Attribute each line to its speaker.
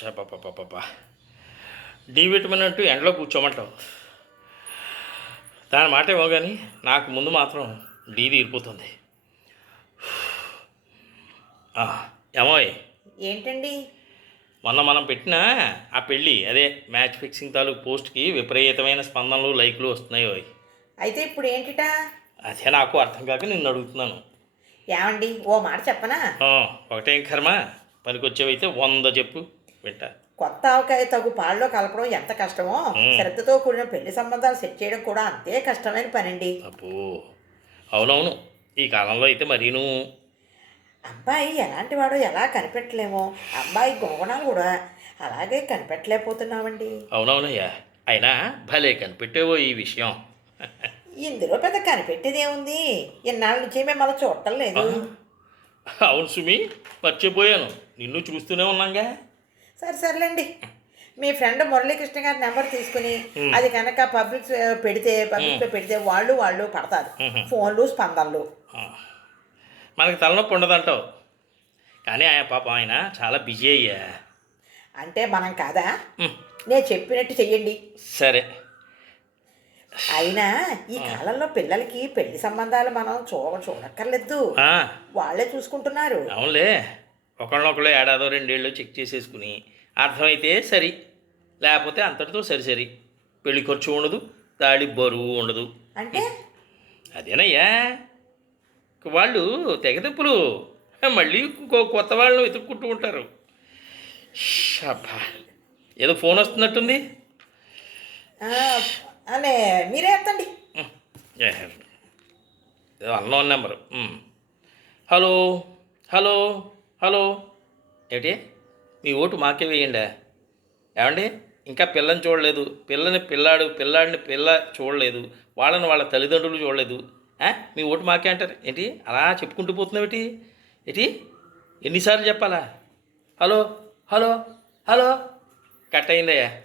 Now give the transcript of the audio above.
Speaker 1: షపపపపప. D vitamin అంటూ ఎండలో కూర్చోమంటావు. దాని మాట ఏమో కానీ నాకు ముందు మాత్రం డీ తీరిపోతుంది. ఆ, ఏమోయ్.
Speaker 2: ఏంటండి?
Speaker 1: మొన్న మనం పెట్టిన ఆ పెళ్ళి అదే మ్యాచ్ ఫిక్సింగ్ తాలూకు పోస్ట్కి విపరీతమైన స్పందనలు లైక్లు వస్తున్నాయి
Speaker 2: అయితే ఇప్పుడు ఏంటిట?
Speaker 1: అదే నాకు అర్థం కాక నిన్ను అడుగుతున్నాను.
Speaker 2: ఏమండి? ఓ మాట చెప్పనా?
Speaker 1: ఒకటేం కర్మ? పనికొచ్చేవైతే వంద చెప్పు. వింటా.
Speaker 2: కొత్త ఆవకాయ తగు పాల్లో కలపడం ఎంత కష్టమో. శ్రద్ధతో కూడిన పెళ్ళి సంబంధాలు సెట్ చేయడం కూడా అంతే కష్టమైన పనండి.
Speaker 1: అబ్బో. అవునవును. ఈ కాలంలో అయితే మరీను
Speaker 2: అబ్బాయి ఎలాంటి వాడో ఎలా కనిపెట్టలేమో? అబ్బాయి గుణగుణాలు కూడా అలాగే కనిపెట్టలేకపోతున్నామండి.
Speaker 1: అవునవునయ్యా. అయినా భలే కనిపెట్టేవో ఈ విషయం.
Speaker 2: ఇందులో పెద్ద కనిపెట్టేదేముంది ఇన్నాళ్ళ నుంచి మేము అలా చూడటం లేదు.
Speaker 1: అవును సుమి మర్చిపోయాను. నిన్ను చూస్తూనే ఉన్నాగా.
Speaker 2: సరే సర్లేండి. మీ ఫ్రెండ్ మురళీకృష్ణ గారి నెంబర్ తీసుకుని. అది కనుక పబ్లిక్ పెడితే పబ్లిక్లో పెడితే వాళ్ళు వాళ్ళు పడతారు. ఫోన్లు స్పందనలు.
Speaker 1: మనకి తలనొప్పి ఉండదంటావు. కానీ ఆయన పాపం ఆయన చాలా బిజీ అయ్యా.
Speaker 2: అంటే మనం కాదా? నేను చెప్పినట్టు చెయ్యండి.
Speaker 1: సరే.
Speaker 2: అయినా ఈ కాలంలో పిల్లలకి పెళ్ళి సంబంధాలు మనం చూడ చూడక్కర్లేదు. వాళ్ళే చూసుకుంటున్నారు.
Speaker 1: అవునులే. ఒకళ్ళనొకళ్ళు ఏడాదో రెండేళ్ళు చెక్ చేసేసుకుని అర్థమైతే సరి లేకపోతే అంతటితో సరి సరి. పెళ్ళి ఖర్చు ఉండదు దాడి బరువు ఉండదు.
Speaker 2: అంటే?
Speaker 1: అదేనయ్యా? వాళ్ళు తెగతిప్పులు మళ్ళీ ఇంకో కొత్త వాళ్ళని వెతుక్కుంటూ ఉంటారు. షబ్బా! ఏదో ఫోన్ వస్తున్నట్టుంది.
Speaker 2: అనే మీరే ఎత్తండి.
Speaker 1: Unknown number. Hello hello. Hello. ఏంటి? మీ ఓటు మాకే వేయండి. ఏమండి? ఇంకా పిల్లని చూడలేదు. పిల్లని పిల్లాడు పిల్లాడిని పిల్ల చూడలేదు. వాళ్ళని వాళ్ళ తల్లిదండ్రులు చూడలేదు. మీ ఓటు మాకే అంటారు. ఏంటి? అలా చెప్పుకుంటూ పోతున్నావు ఏంటి? ఎన్నిసార్లు చెప్పాలా? హలో? హలో? హలో? కట్ అయిందయ్యా.